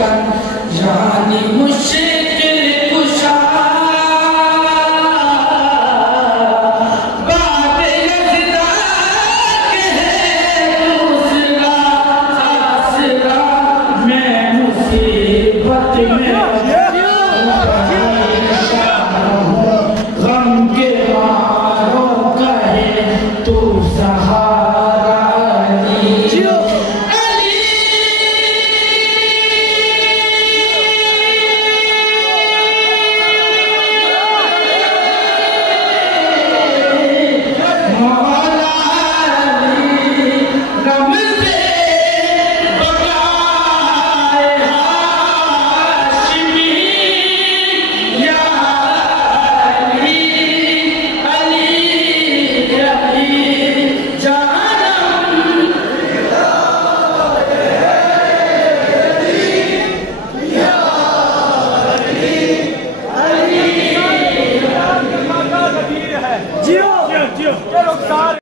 यानी मुश्किल कुशा बाब यज़दा के दूसरा आसरा मैं मुसीबत में गम के मारों कहे तू सहारा जियो